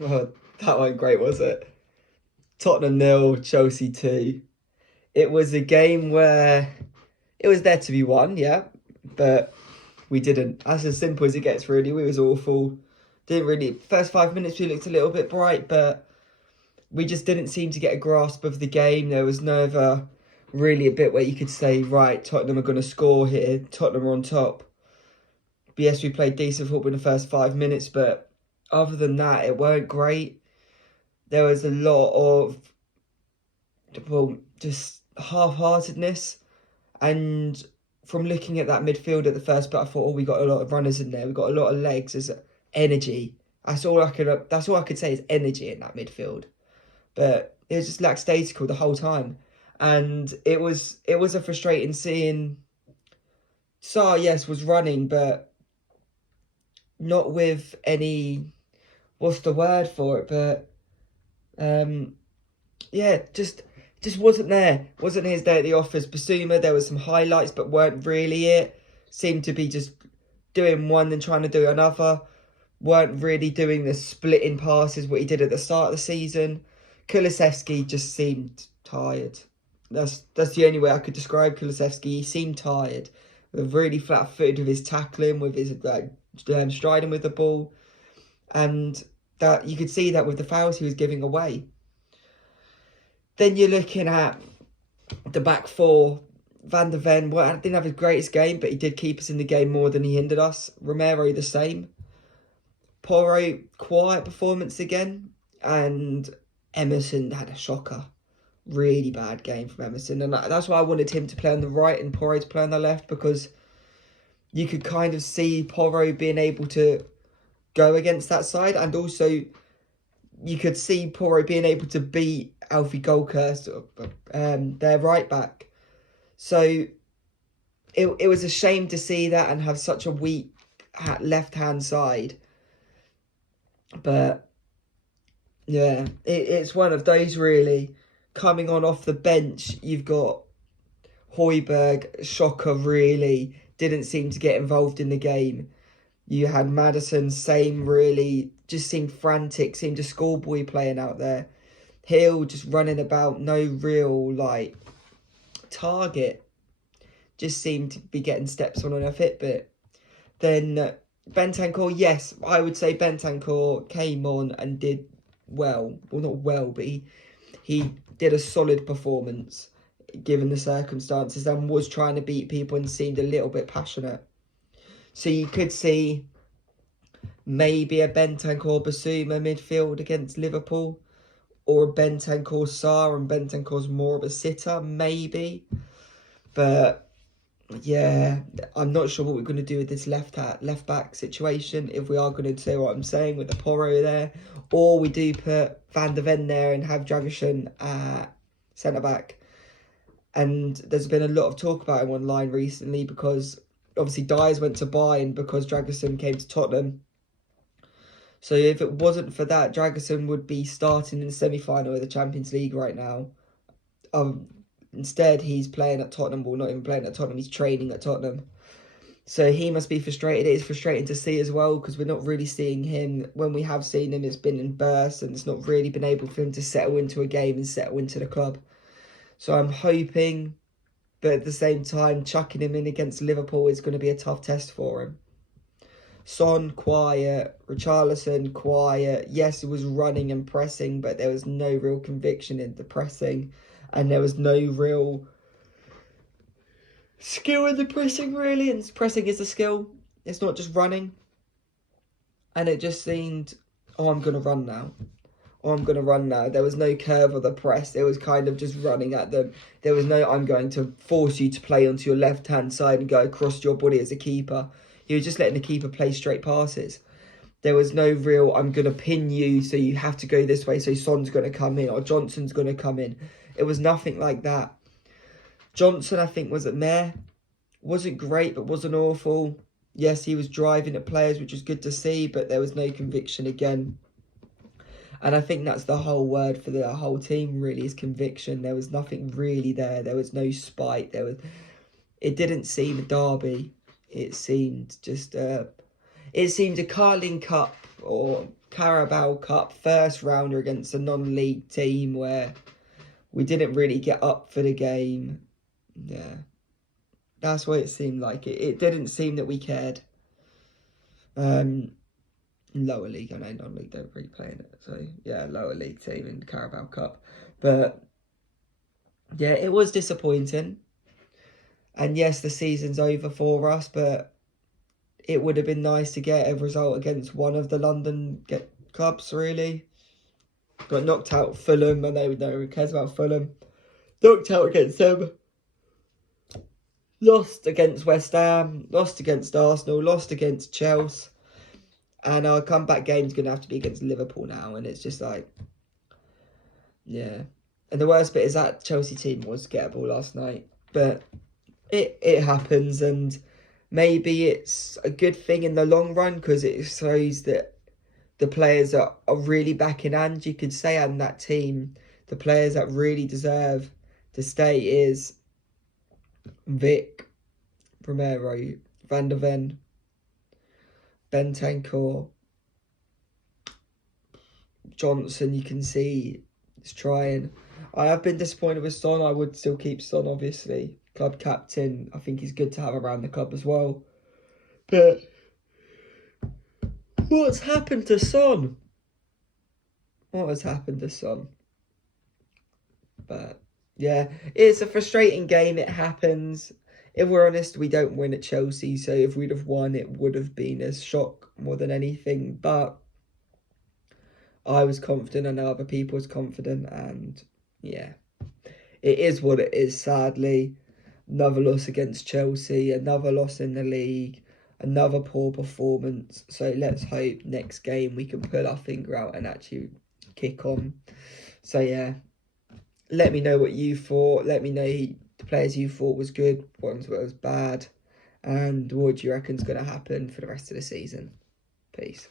Oh, that wasn't great, was it? Tottenham 0, Chelsea 2. It was a game where it was there to be won, yeah, but we didn't. That's as simple as it gets, really. We was awful. Didn't really. First 5 minutes we looked a little bit bright, but we just didn't seem to get a grasp of the game. There was never really a bit where you could say, right, Tottenham are going to score here. Tottenham are on top. But yes, we played decent football in the first 5 minutes, but other than that, it weren't great. There was a lot of, well, just half-heartedness. And from looking at that midfield at the first bit, I thought, oh, we got a lot of runners in there. We got a lot of legs. There's energy. That's all I could. That's all I could say is energy in that midfield. But it was just lackadaisical the whole time, and it was a frustrating seeing. Sarr, yes, was running, but not with any. What's the word for it? But yeah, just wasn't there. Wasn't his day at the office. Basuma, there was some highlights, but weren't really it. Seemed to be just doing one and trying to do another. Weren't really doing the splitting passes what he did at the start of the season. Kulusevski just seemed tired. That's the only way I could describe Kulusevski. He seemed tired, really flat-footed with his tackling, with his striding with the ball, and that you could see that with the fouls he was giving away. Then you're looking at the back four. Van der Ven didn't have his greatest game, but he did keep us in the game more than he hindered us. Romero the same. Porro, quiet performance again, and Emerson had a shocker. Really bad game from Emerson, and that's why I wanted him to play on the right and Porro to play on the left, because you could kind of see Porro being able to go against that side, and also you could see Porro being able to beat Alfie Goldhurst, their right back. So it was a shame to see that and have such a weak left-hand side. But yeah, it's one of those really. Coming on off the bench, you've got Højbjerg, shocker really, didn't seem to get involved in the game. You had Maddison, same really, just seemed frantic, seemed a schoolboy playing out there. Hill just running about, no real target. Just seemed to be getting steps on a Fitbit. Then Bentancur, yes, I would say Bentancur came on and did well. Well, not well, but he did a solid performance given the circumstances and was trying to beat people and seemed a little bit passionate. So you could see maybe a Bentancur Basuma midfield against Liverpool, or a Bentancur Sarr, and Bentancur's more of a sitter, maybe. But yeah, I'm not sure what we're going to do with this left back situation. If we are going to say what I'm saying with the Porro there, or we do put Van der Ven there and have Dragusin at centre back. And there's been a lot of talk about him online recently because obviously Dyers went to Bayern because Dragusin came to Tottenham. So if it wasn't for that, Dragusin would be starting in the semi-final of the Champions League right now. Instead, he's playing at Tottenham. Well, not even playing at Tottenham. He's training at Tottenham. So he must be frustrated. It is frustrating to see as well because we're not really seeing him. When we have seen him, it's been in bursts and it's not really been able for him to settle into a game and settle into the club. So I'm hoping, but at the same time, chucking him in against Liverpool is going to be a tough test for him. Son, quiet. Richarlison, quiet. Yes, it was running and pressing, but there was no real conviction in the pressing. And there was no real skill in the pressing, really. And pressing is a skill. It's not just running. And it just seemed, oh, I'm going to run now. Oh, I'm going to run now. There was no curve of the press. It was kind of just running at them. There was no, I'm going to force you to play onto your left-hand side and go across your body as a keeper. He was just letting the keeper play straight passes. There was no real, I'm going to pin you, so you have to go this way, so Son's going to come in, or Johnson's going to come in. It was nothing like that. Johnson, I think, was at meh. Wasn't great, but wasn't awful. Yes, he was driving at players, which was good to see, but there was no conviction again. And I think that's the whole word for the whole team, really, is conviction. There was nothing really there. There was no spite. It didn't seem a derby. It seemed just it seemed a Carling Cup or Carabao Cup first rounder against a non-league team where we didn't really get up for the game. Yeah, that's what it seemed like. It didn't seem that we cared. Lower league, I know non-league don't really play in it. So yeah, lower league team in the Carabao Cup. But yeah, it was disappointing. And yes, the season's over for us, but it would have been nice to get a result against one of the London clubs, really. Got knocked out Fulham. I know no one cares about Fulham. Knocked out against them. Lost against West Ham. Lost against Arsenal. Lost against Chelsea. And our comeback game's going to have to be against Liverpool now. And it's just like, yeah. And the worst bit is that Chelsea team was gettable last night. But it happens. And maybe it's a good thing in the long run because it shows that the players are really back in hand, you could say, and that team, the players that really deserve to stay is Vic, Romero, Van der Ven, Bentancur, Johnson. You can see is trying. I have been disappointed with Son. I would still keep Son, obviously. Club captain. I think he's good to have around the club as well. But what's happened to Son? What has happened to Son? But yeah, it's a frustrating game. It happens. If we're honest, we don't win at Chelsea. So if we'd have won, it would have been a shock more than anything. But I was confident. I know other people was confident. And yeah, it is what it is, sadly. Another loss against Chelsea. Another loss in the league. Another poor performance. So let's hope next game we can pull our finger out and actually kick on. So yeah, let me know what you thought. Let me know the players you thought was good, ones that was bad, and what do you reckon's going to happen for the rest of the season. Peace.